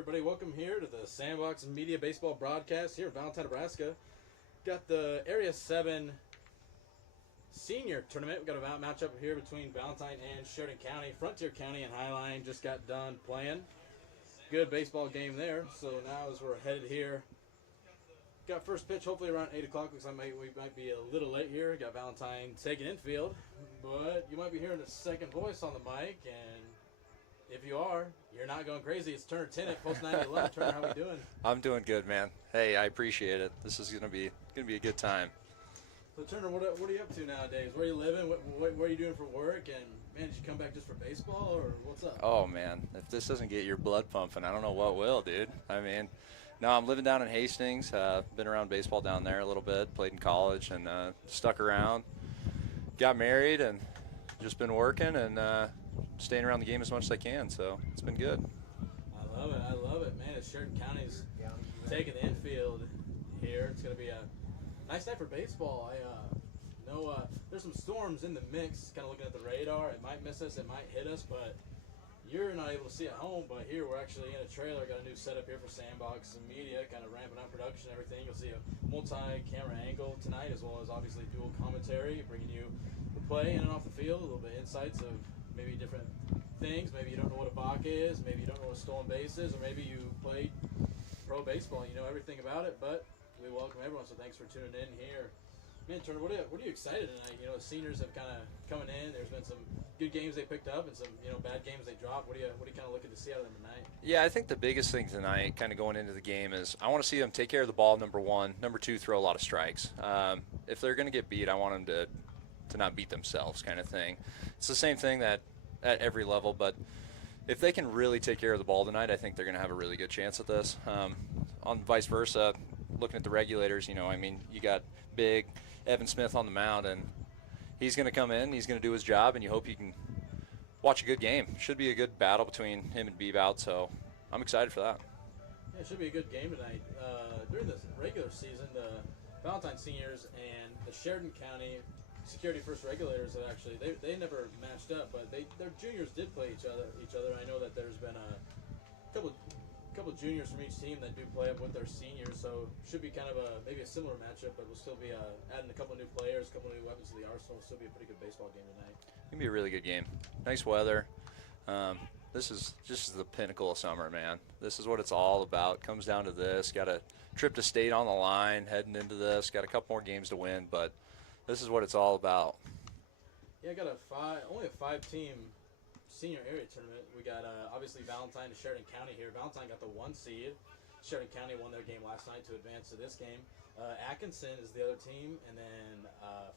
everybody, welcome here to the SandBox Media Baseball broadcast here in Valentine, Nebraska. Got the Area 7 Senior Tournament. We've got a matchup here between Valentine and Sheridan County. Frontier County and Highline just got done playing. Good baseball game there. So now as we're headed here, got first pitch hopefully around 8 o'clock. Looks like we might be a little late here. Got Valentine taking infield. But you might be hearing a second voice on the mic, and if you are, you're not going crazy. It's Turner Tennant, Post 911. Turner, how we doing? I'm doing good, man. Hey, I appreciate it. This is gonna be a good time. So Turner, what are you up to nowadays? Where are you living? What are you doing for work? And man, did you come back just for baseball, or what's up? Oh man, if this doesn't get your blood pumping, I don't know what will, dude. I mean, no, I'm living down in Hastings. Been around baseball down there a little bit. Played in college and stuck around. Got married and just been working and staying around the game as much as I can. So it's been good. I love it, man. It's Sheridan County's taking the infield here. It's going to be a nice night for baseball. I know there's some storms in the mix. Kind of looking at the radar, it might miss us, it might hit us, but you're not able to see at home. But here we're actually in a trailer. Got a new setup here for SandBox and Media, kind of ramping up production and everything. You'll see a multi-camera angle tonight, as well as obviously dual commentary, bringing you the play in and off the field, a little bit insights of maybe different things. Maybe you don't know what a balk is, maybe you don't know what a stolen base is, or maybe you played pro baseball and you know everything about it. But we welcome everyone, so thanks for tuning in here. Man, Turner, what are you excited tonight? You know, the seniors have kind of coming in. There's been some good games they picked up and some bad games they dropped. What are you kind of looking to see out of them tonight? Yeah, I think the biggest thing tonight, kind of going into the game, is I want to see them take care of the ball. Number one, number two, throw a lot of strikes. If they're going to get beat, I want them to not beat themselves, kind of thing. It's the same thing that at every level, but if they can really take care of the ball tonight, I think they're going to have a really good chance at this. On vice versa, looking at the regulators, you got big Evan Smith on the mound, and he's going to come in, he's going to do his job, and you hope you can watch a good game. Should be a good battle between him and Beebout, so I'm excited for that. Yeah, it should be a good game tonight. During the regular season, the Valentine Seniors and the Sheridan County Security First Regulators have actually they never matched up, but their juniors did play each other. I know that there's been a couple juniors from each team that do play up with their seniors, so should be kind of maybe a similar matchup, but we'll still be adding a couple new players, a couple new weapons to the arsenal. It'll still be a pretty good baseball game tonight. It's gonna be a really good game. Nice weather. This is just the pinnacle of summer, man. This is what it's all about. Comes down to this. Got a trip to state on the line heading into this. Got a couple more games to win, but this is what it's all about. Yeah, I got only a 5-team senior area tournament. We got obviously Valentine to Sheridan County here. Valentine got the 1 seed. Sheridan County won their game last night to advance to this game. Atkinson is the other team, and then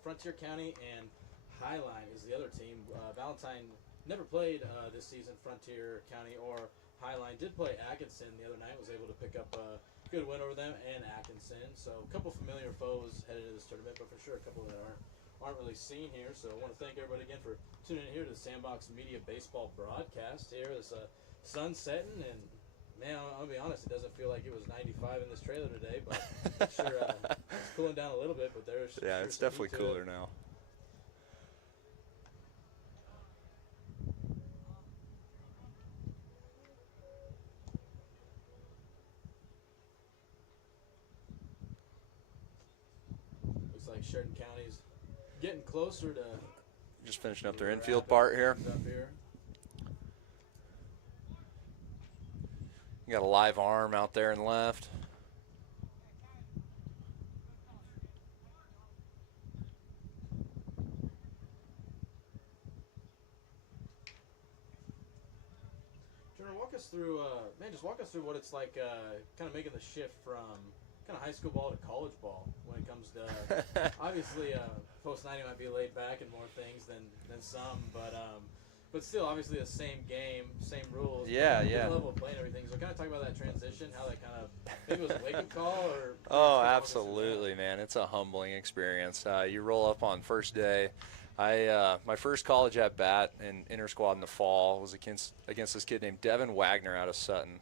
Frontier County and Highline is the other team. Valentine never played this season. Frontier County or Highline did play Atkinson the other night. Was able to pick up a good win over them and Atkinson. So a couple familiar foes headed to this tournament, but for sure a couple that aren't really seen here. So I want to thank everybody again for tuning in here to the SandBox Media Baseball broadcast here. It's sun setting, and man, I'll be honest, it doesn't feel like it was 95 in this trailer today, but sure it's cooling down a little bit. But there's it's definitely cooler now. Looks like Sheridan County's getting closer to just finishing up their infield part here. You got a live arm out there and left. Turner, walk us through what it's like kind of making the shift from kind of high school ball to college ball when it comes to obviously post 90 might be laid back and more things than some, but still obviously the same game, same rules, yeah level of play and everything. So kind of talk about that transition, how that kind of maybe it was a wake-up call or absolutely, man. It's a humbling experience. You roll up on first day. My first college at bat in inter squad in the fall was against this kid named Devin Wagner out of Sutton.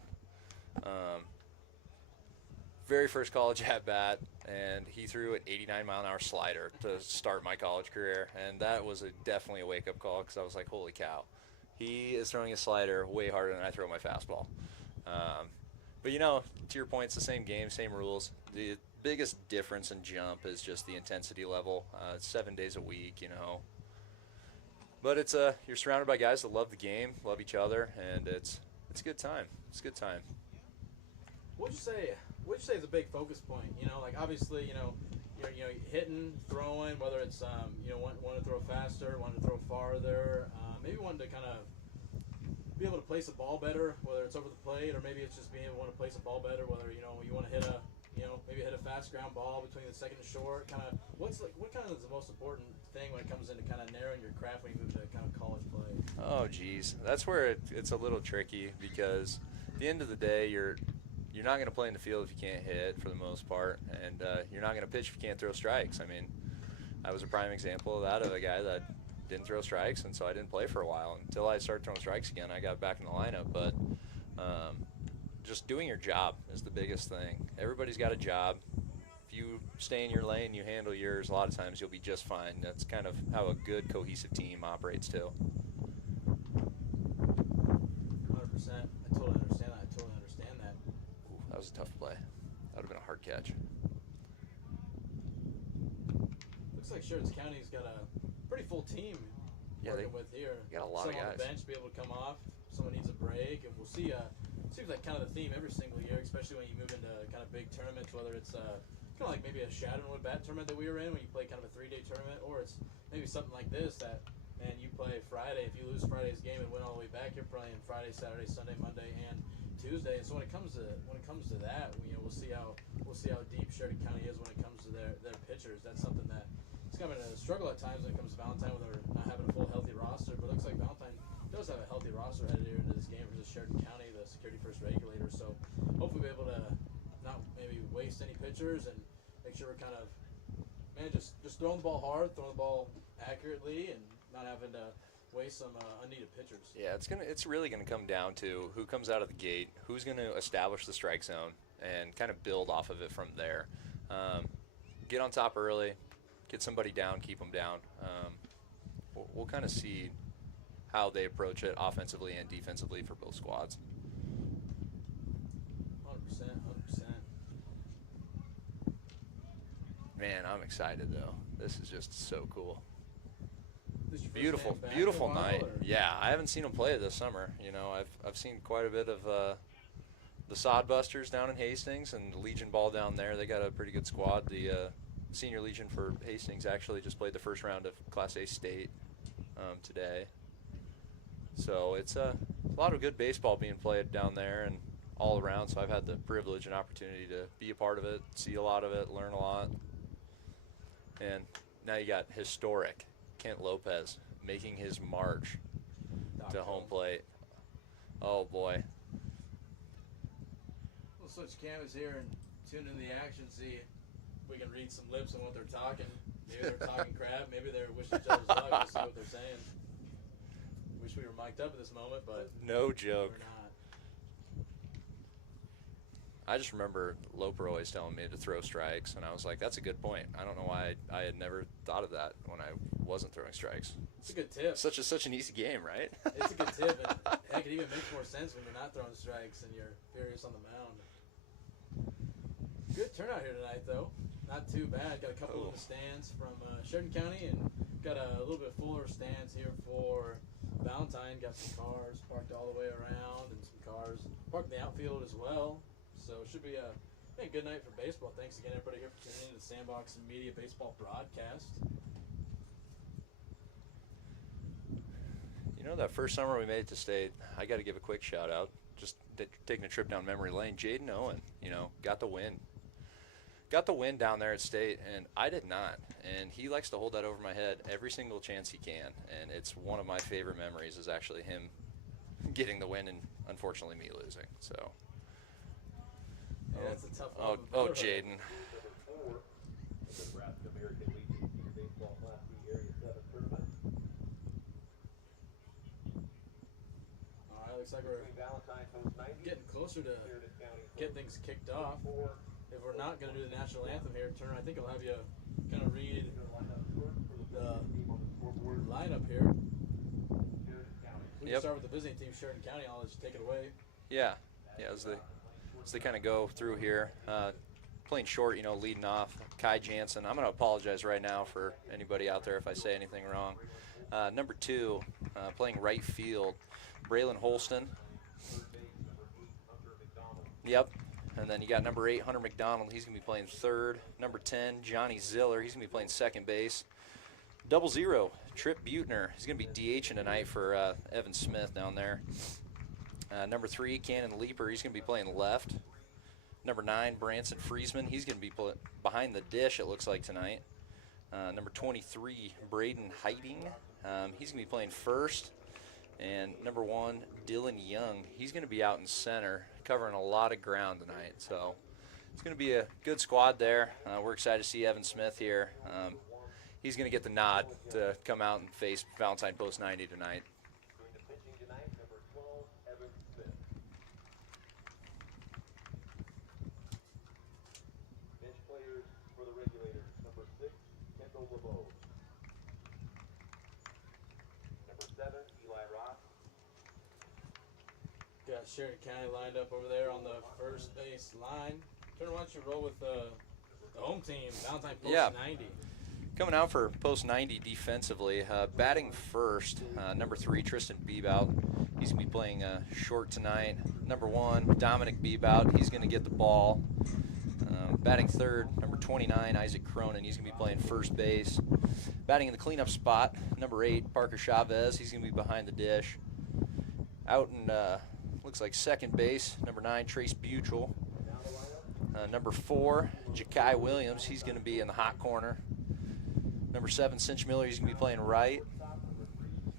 Very first college at bat, and he threw an 89-mile-an-hour slider to start my college career, and that was definitely a wake-up call because I was like, holy cow, he is throwing a slider way harder than I throw my fastball. But, you know, to your point, it's the same game, same rules. The biggest difference in jump is just the intensity level. It's 7 days a week, you know. But it's you're surrounded by guys that love the game, love each other, and it's a good time. It's a good time. What'd you say? What'd you say is a big focus point? You know, like obviously, you know, you're hitting, throwing, whether it's you know, wanting to throw faster, wanting to throw farther, maybe wanting to kind of be able to place a ball better, whether it's over the plate or maybe it's just being able to want to place a ball better, whether you know you want to hit a, you know, maybe hit a fast ground ball between the second and short. Kind of what kind of is the most important thing when it comes into kind of narrowing your craft when you move to kind of college play? Oh, geez, that's where it's a little tricky because at the end of the day, you're not going to play in the field if you can't hit for the most part, and you're not going to pitch if you can't throw strikes. I mean, I was a prime example of that, of a guy that didn't throw strikes, and so I didn't play for a while until I started throwing strikes again. I got back in the lineup, but just doing your job is the biggest thing. Everybody's got a job. If you stay in your lane, you handle yours, a lot of times you'll be just fine. That's kind of how a good cohesive team operates too. 100%. I totally understand that. Ooh, that was a tough play. That would have been a hard catch. Looks like Sheridan County's got a pretty full team working with here. Got a lot of guys. Some on the bench be able to come off. Someone needs a break, and we'll see. Seems like kind of the theme every single year, especially when you move into kind of big tournaments, whether it's kind of like maybe a Sheridan bat tournament that we were in when you play kind of a 3-day tournament, or it's maybe something like this that, man, you play Friday. If you lose Friday's game and win all the way back, you're playing Friday, Saturday, Sunday, Monday, and Tuesday. And so when it comes to that, you know, we'll see how deep Sheridan County is when it comes to their pitchers. That's something that it's kind of a struggle at times when it comes to Valentine with our not having a full healthy roster. But it looks like Valentine does have a healthy roster headed here into this game versus Sheridan County, the Security First regulator. So hopefully we'll be able to not maybe waste any pitchers and make sure we're kind of, man, just throwing the ball hard, throwing the ball accurately, and not having to waste some unneeded pitchers. Yeah, it's really gonna come down to who comes out of the gate, who's gonna establish the strike zone, and kind of build off of it from there. Get on top early, get somebody down, keep them down. We'll kind of see how they approach it offensively and defensively for both squads. 100%. Man, I'm excited though. This is just so cool. This your first Beautiful, game back beautiful in a while, night. or? Yeah, I haven't seen them play this summer. You know, I've seen quite a bit of the Sodbusters down in Hastings and the Legion ball down there. They got a pretty good squad. The Senior Legion for Hastings actually just played the first round of Class A state today. So it's a lot of good baseball being played down there and all around. So I've had the privilege and opportunity to be a part of it, see a lot of it, learn a lot. And now you got historic Kent Lopez making his march to home plate. Oh boy. We'll switch cameras here and tune in the action, see if we can read some lips on what they're talking. Maybe they're talking crap, maybe they're wishing each other's luck. We'll see what they're saying. Wish we were mic'd up at this moment, but no joke. we're not. I just remember Loper always telling me to throw strikes, and I was like, that's a good point. I don't know why I had never thought of that when I wasn't throwing strikes. It's a good tip. Such an easy game, right? It's a good tip, and heck, it even makes more sense when you're not throwing strikes and you're furious on the mound. Good turnout here tonight, though. Not too bad. Got a couple in the stands from Sheridan County, and got a little bit fuller stands here for Valentine. Got some cars parked all the way around, and some cars parked in the outfield as well. So it should be a good night for baseball. Thanks again, everybody, here for tuning in to the SandBox Media Baseball broadcast. You know, that first summer we made it to state, I got to give a quick shout out. Just taking a trip down memory lane. Jaden Owen, you know, got the win. Got the win down there at state, and I did not. And he likes to hold that over my head every single chance he can. And it's one of my favorite memories is actually him getting the win and unfortunately me losing. So. Yeah, that's a tough one. Oh, Jaden. Looks like we're getting closer to get things kicked off. If we're not going to do the national anthem here, Turner, I think I'll have you kind of read the lineup here. We can start with the visiting team, Sheridan County. I'll let you take it away. Yeah, as as they kind of go through here. Playing short, leading off, Kai Jansen. I'm going to apologize right now for anybody out there if I say anything wrong. Number 2, playing right field, Braylon Holston. Yep. And then you got number 8, Hunter McDonald. He's going to be playing third. Number 10, Johnny Ziller. He's going to be playing second base. 00, Trip Butner. He's going to be DHing tonight for Evan Smith down there. Number 3, Cannon Leaper. He's going to be playing left. Number 9, Branson Friesman. He's going to be behind the dish, it looks like, tonight. Number 23, Braden Heiting. He's going to be playing first. And number 1, Dylan Young. He's going to be out in center, covering a lot of ground tonight. So it's going to be a good squad there. We're excited to see Evan Smith here. He's going to get the nod to come out and face Valentine Post 90 tonight. Got Sheridan County lined up over there on the first base line. Turner, why don't you roll with the home team, Valentine Post 90? Coming out for Post 90 defensively, batting first, number 3, Tristan Bebout. He's going to be playing short tonight. Number 1, Dominic Bebout. He's going to get the ball. Batting third, number 29, Isaac Cronin. He's going to be playing first base. Batting in the cleanup spot, number 8, Parker Chavez. He's going to be behind the dish. Out in looks like second base, number 9, Trace Butrell. Number 4, Jakai Williams. He's going to be in the hot corner. Number 7, Cinch Miller. He's going to be playing right.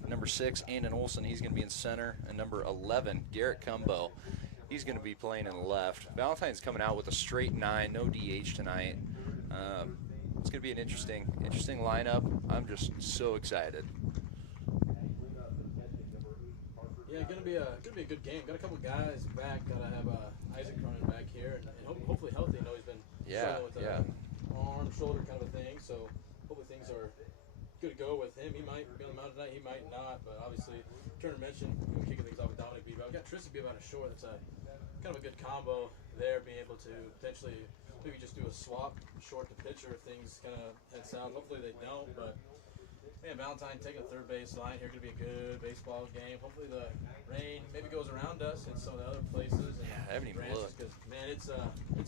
Number 6, Andon Olson. He's going to be in center. And number 11, Garrett Cumbo. He's going to be playing in left. Valentine's coming out with a straight 9, no DH tonight. It's going to be an interesting lineup. I'm just so excited. Yeah, gonna be a good game. Got a couple guys back. Gotta have Isaac Cronin back here, and hopefully healthy. I know he's been struggling with arm, shoulder kind of a thing. So hopefully things are good to go with him. He might be on the mound tonight. He might not. But obviously, Turner mentioned kicking things off with Dominic Bebout. Got Tristan Bebout on short. That's a kind of a good combo there. Being able to potentially maybe just do a swap short to pitcher if things kind of head south. Hopefully they don't, but. Man, Valentine taking the third base line here. Going to be a good baseball game. Hopefully the rain maybe goes around us in some of the other places. And I haven't even looked. Because, man, it's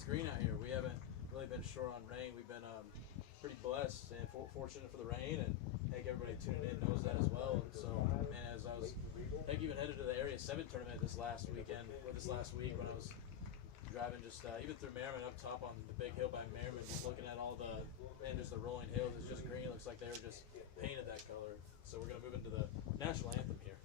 green out here. We haven't really been short on rain. We've been pretty blessed and fortunate for the rain. And, heck, everybody tuning in knows that as well. And so, man, as I was, even headed to the Area 7 tournament this last week when I was driving just even through Merriman up top on the big hill by Merriman, just looking at all the rolling hills. It's just green. It looks like they were just painted that color. So we're going to move into the national anthem here.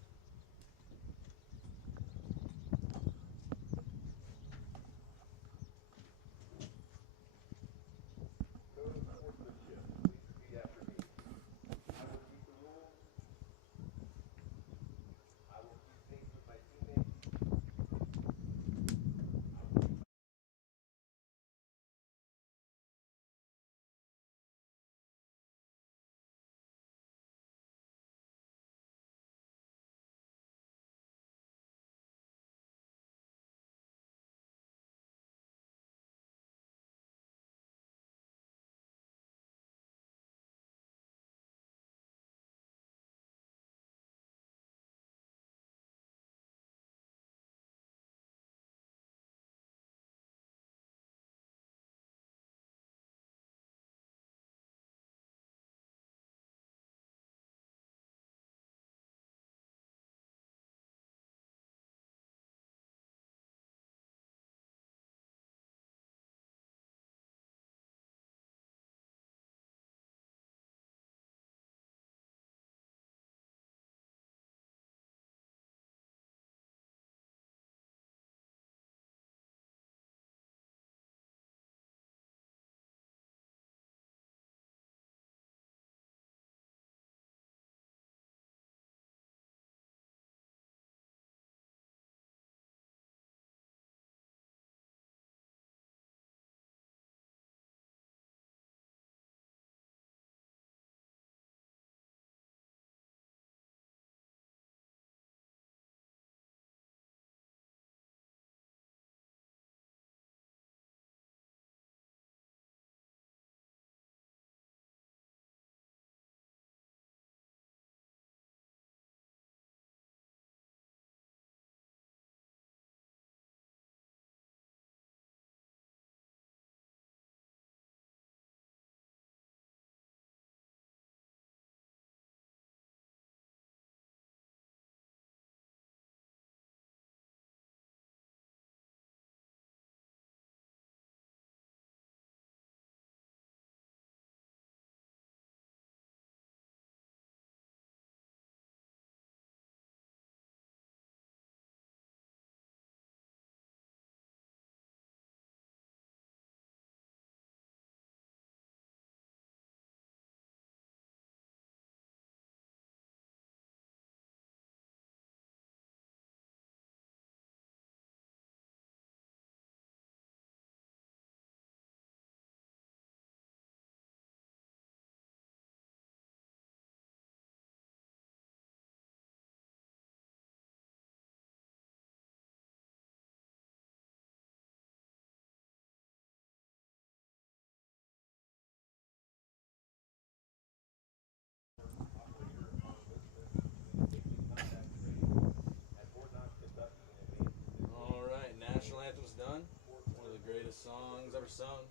songs ever sung.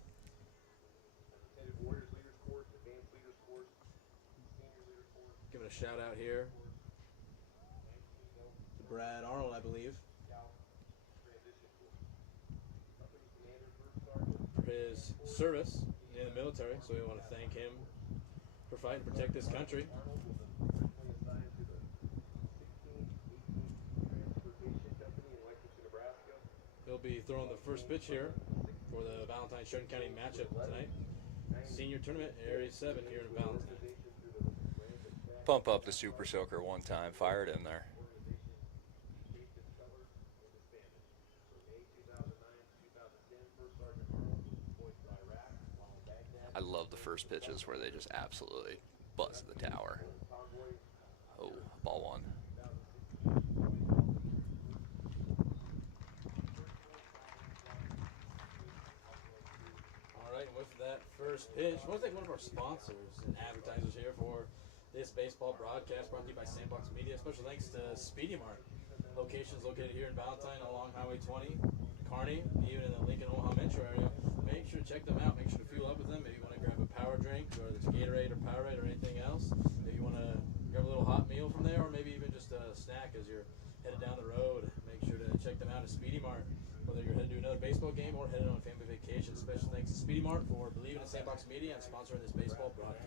Giving a shout out here to Brad Arnold, I believe, for his service in the military. So we want to thank him for fighting to protect this country. He'll be throwing the first pitch here for the Valentine Sheridan County matchup tonight. Senior tournament, Area 7 here in Valentine. Pump up the Super Soaker one time. Fire it in there. I love the first pitches where they just absolutely buzz the tower. Oh, ball one. All right, and with that first pitch, I want to thank one of our sponsors and advertisers here for this baseball broadcast, brought to you by SandBox Media. Special thanks to Speedy Mart. Locations located here in Valentine along Highway 20, Kearney, even in the Lincoln Omaha metro area. Make sure to check them out. Make sure to fuel up with them. Maybe you want to grab a power drink, whether it's Gatorade or Powerade or anything else. Maybe you want to grab a little hot meal from there, or maybe even just a snack as you're headed down the road. Make sure to check them out at Speedy Mart. Whether you're headed to another baseball game or headed on a family vacation. Special thanks to Speedy Mart for believing in SandBox Media and sponsoring this baseball broadcast.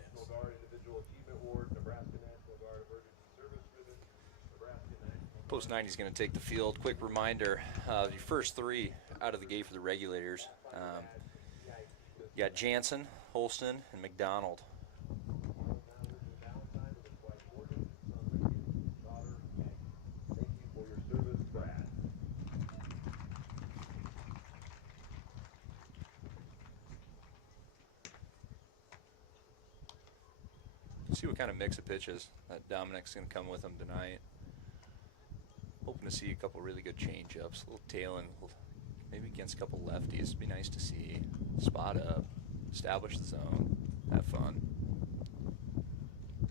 Post 90 is going to take the field. Quick reminder, your first three out of the gate for the regulators. You got Jansen, Holston, and McDonald. See what kind of mix of pitches that Dominic's going to come with him tonight. Hoping to see a couple really good change-ups, a little tailing, maybe against a couple lefties. It'd be nice to see. Spot up, establish the zone, have fun.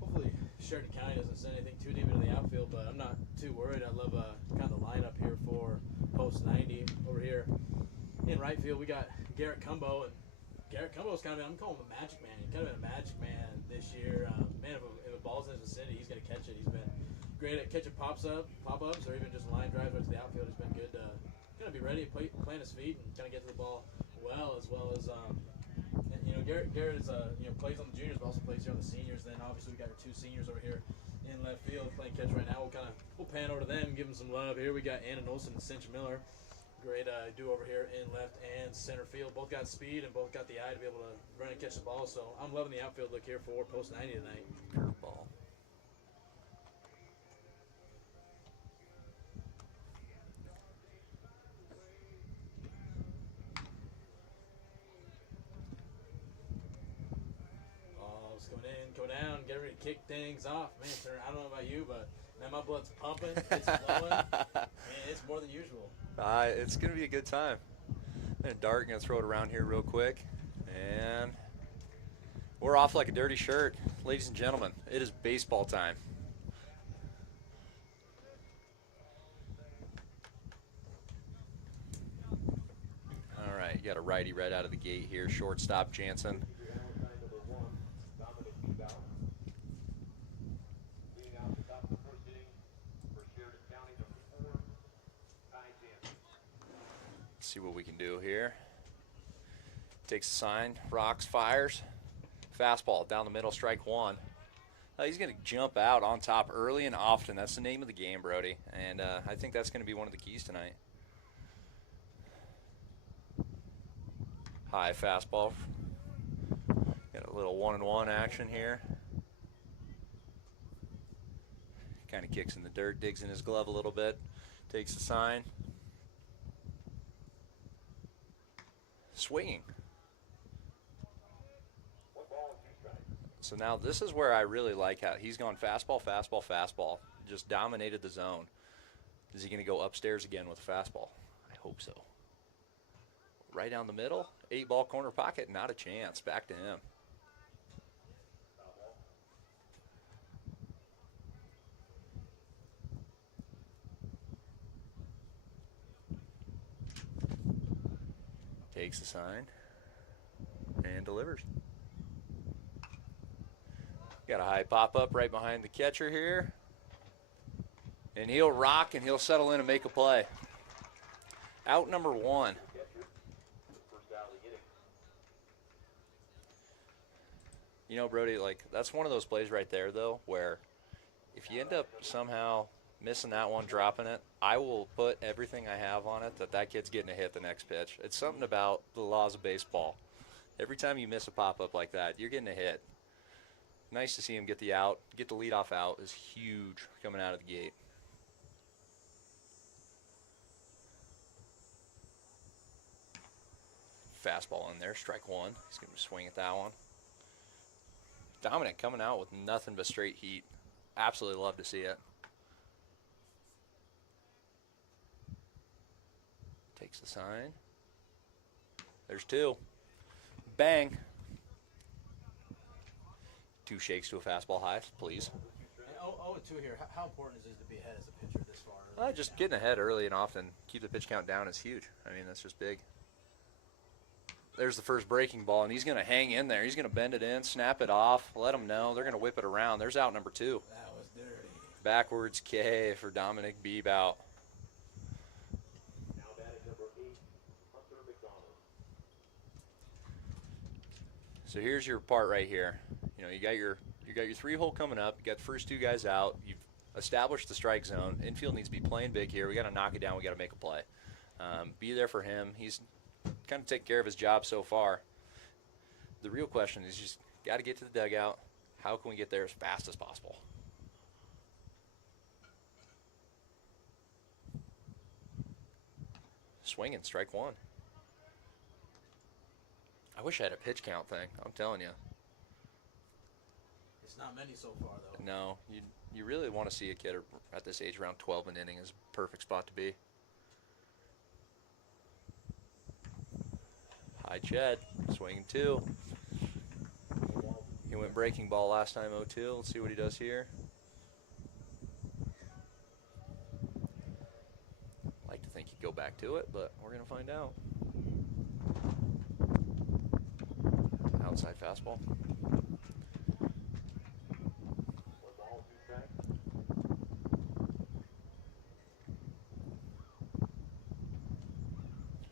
Hopefully Sheridan County doesn't send anything too deep into the outfield, but I'm not too worried. I love kind of the lineup here for post 90. Over here in right field, we got Garrett Cumbo, and Garrett Cumbo's kind of, I'm calling him a magic man. He's kind of been a magic man this year. Man, if a ball's in his vicinity, he's going to catch it. He's been great at catching pop-ups, or even just line drives right to the outfield. He's been good. Going to be ready to plant his feet and kind of get to the ball well as Garrett is plays on the juniors, but also plays here on the seniors. Then obviously we got our two seniors over here in left field playing catch right now. We'll pan over to them, give them some love. Here we got Anna Olson and Cinch Miller. Great duo over here in left and center field. Both got speed and both got the eye to be able to run and catch the ball. So I'm loving the outfield look here for post 90 tonight. Curveball. Ball's going in, go down, get ready to kick things off. Man, sir, I don't know about you, but man, my blood's pumping, it's flowing, and it's more than usual. It's going to be a good time. And Dart going to throw it around here real quick. And we're off like a dirty shirt. Ladies and gentlemen, it is baseball time. All right, you got a righty right out of the gate here. Shortstop Jansen. See what we can do here. Takes a sign, rocks, fires. Fastball down the middle, strike one. He's going to jump out on top early and often. That's the name of the game, Brody. And I think that's going to be one of the keys tonight. High fastball. Got a little 1-and-1 action here. Kind of kicks in the dirt, digs in his glove a little bit. Takes the sign. Swinging. So now this is where I really like how he's gone fastball, fastball, fastball. Just dominated the zone. Is he going to go upstairs again with a fastball? I hope so. Right down the middle, 8-ball corner pocket, not a chance. Back to him. Takes the sign and delivers. Got a high pop-up right behind the catcher here. And he'll rock and he'll settle in and make a play. Out number 1. You know, Brody, like, that's one of those plays right there, though, where if you end up somehow missing that one, dropping it, I will put everything I have on it that kid's getting a hit the next pitch. It's something about the laws of baseball. Every time you miss a pop-up like that, you're getting a hit. Nice to see him get the out. Get the leadoff out is huge coming out of the gate. Fastball in there, strike 1. He's going to swing at that one. Dominic coming out with nothing but straight heat. Absolutely love to see it. Takes the sign. There's 2. Bang. 2 shakes to a fastball high, please. 0-2 here. How important is it to be ahead as a pitcher this far? Just getting ahead early and often, keep the pitch count down is huge. I mean, that's just big. There's the first breaking ball, and he's going to hang in there. He's going to bend it in, snap it off, let them know. They're going to whip it around. There's out number 2. That was dirty. Backwards K for Dominic Beebe out. Now batting number 8, Hunter McDonald. So here's your part right here. You know, you got your 3-hole coming up. You got the first 2 guys out. You've established the strike zone. Infield needs to be playing big here. We got to knock it down. We got to make a play. Be there for him. He's kind of taking care of his job so far. The real question is just got to get to the dugout. How can we get there as fast as possible? Swinging, strike 1. I wish I had a pitch count thing. I'm telling you. It's not many so far, though. No, you really want to see a kid at this age around 12 an inning is a perfect spot to be. High Ched, swinging 2. He went breaking ball last time, 0-2. Let's see what he does here. Like to think he'd go back to it, but we're going to find out. Outside fastball.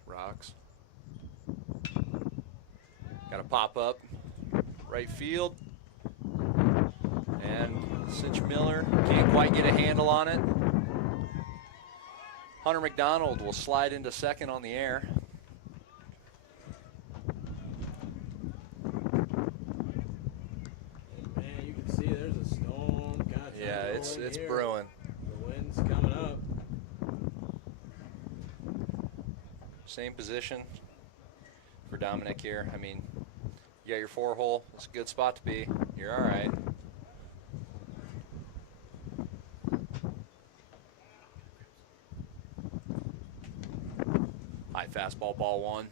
Rocks. Got a pop up, right field, and Cinch Miller can't quite get a handle on it. Hunter McDonald will slide into second on the air. Man, you can see there's a storm kind of Yeah, it's here. brewing. The wind's coming up. Same position for Dominic here. I mean, you got your 4-hole. It's a good spot to be. You're all right. High fastball, ball 1.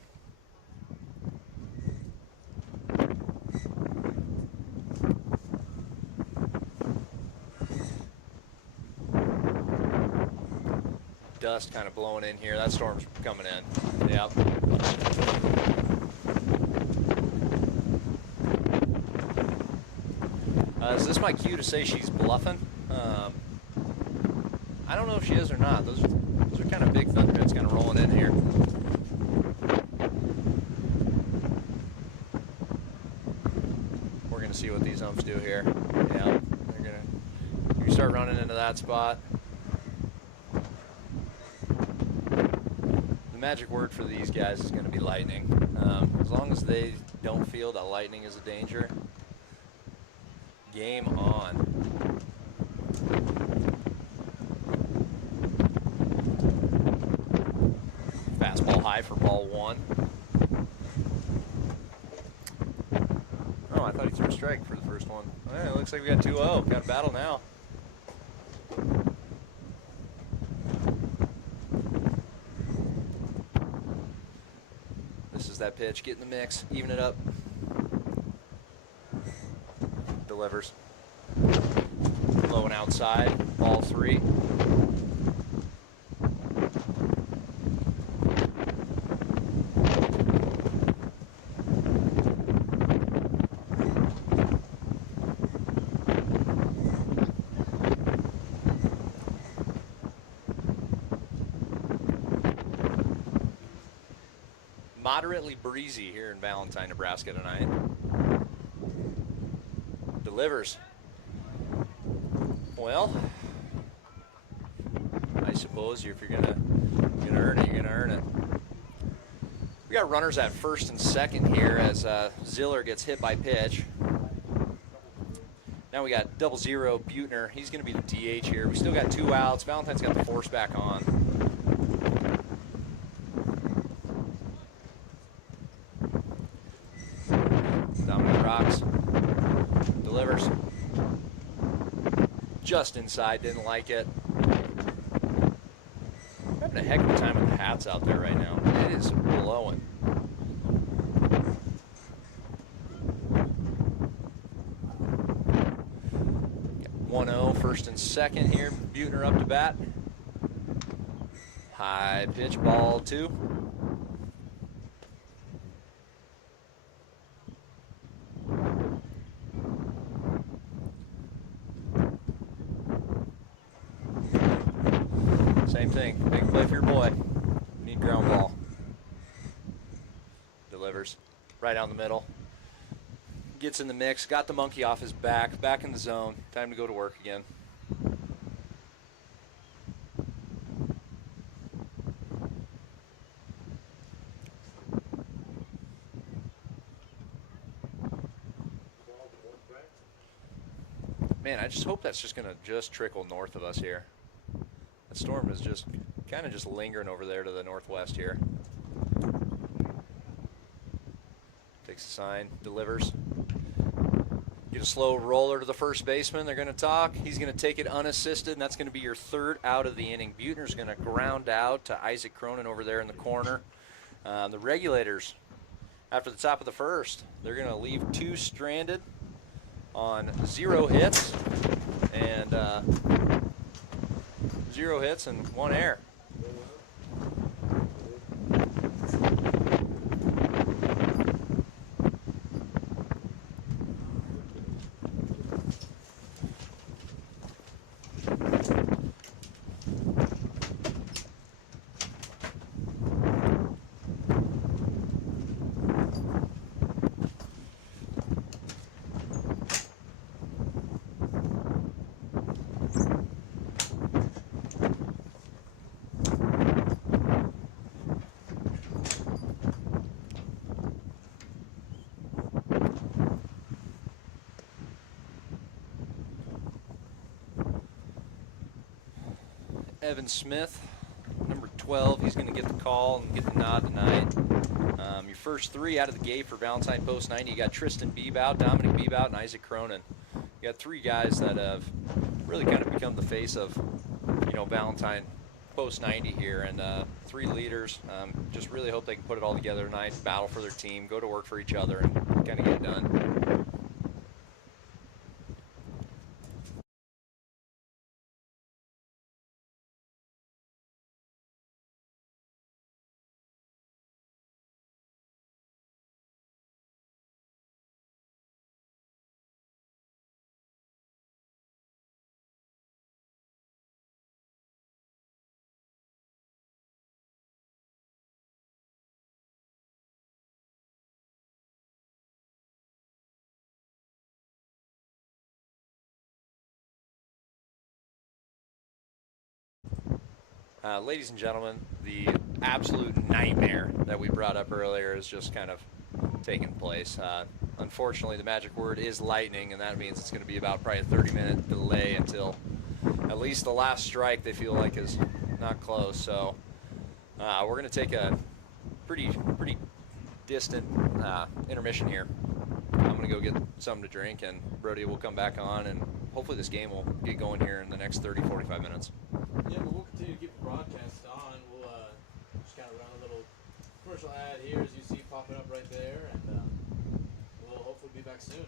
Dust kind of blowing in here. That storm's coming in. Yep. Is this my cue to say she's bluffing? I don't know if she is or not. Those are kind of big thunderheads kind of rolling in here. We're going to see what these umps do here. Yeah, they're going to start running into that spot. The magic word for these guys is going to be lightning. As long as they don't feel that lightning is a danger, game on. Fastball high for ball 1. Oh, I thought he threw a strike for the first one. It looks like we got 2-0. Got a battle now. This is that pitch. Get in the mix. Even it up. Delivers. Low and outside. Ball 3. moderately breezy here in Valentine, Nebraska tonight. Delivers. Well, I suppose if you're gonna earn it, you're gonna earn it. We got runners at first and second here as Ziller gets hit by pitch. Now we got 0-0 Butner. He's going to be the DH here. We still got 2 outs. Valentine's got the force back on. Dominic rocks. Delivers. Just inside. Didn't like it. Having a heck of a time with the hats out there right now. It is blowing. 1-0, first and second here. Butner up to bat. High pitch, ball 2. Same thing, big play for your boy. Need ground ball. Delivers right down the middle. Gets in the mix, got the monkey off his back, back in the zone. Time to go to work again. Man, I just hope that's just gonna trickle north of us here. That storm is just kind of just lingering over there to the northwest here. Takes the sign, delivers. Get a slow roller to the first baseman. They're going to talk. He's going to take it unassisted, and that's going to be your 3rd out of the inning. Butner's going to ground out to Isaac Cronin over there in the corner. The Regulators, after the top of the 1st, they're going to leave 2 stranded on 0 hits and 0 hits and 1 error. Evan Smith, number 12, he's going to get the call and get the nod tonight. Your first 3 out of the gate for Valentine Post 90. You got Tristan Bebout, Dominic Bebout, and Isaac Cronin. You got 3 guys that have really kind of become the face of, Valentine Post 90 here, and 3 leaders. Just really hope they can put it all together tonight, battle for their team, go to work for each other, and kind of get it done. Ladies and gentlemen, the absolute nightmare that we brought up earlier is just kind of taking place. Unfortunately, the magic word is lightning, and that means it's going to be about probably a 30-minute delay until at least the last strike they feel like is not close. So we're going to take a pretty distant intermission here. I'm going to go get something to drink, and Brody will come back on, and hopefully this game will get going here in the next 30-45 minutes. Yeah, but we'll continue to keep the broadcast on. We'll just kind of run a little commercial ad here, as you see popping up right there, and we'll hopefully be back soon.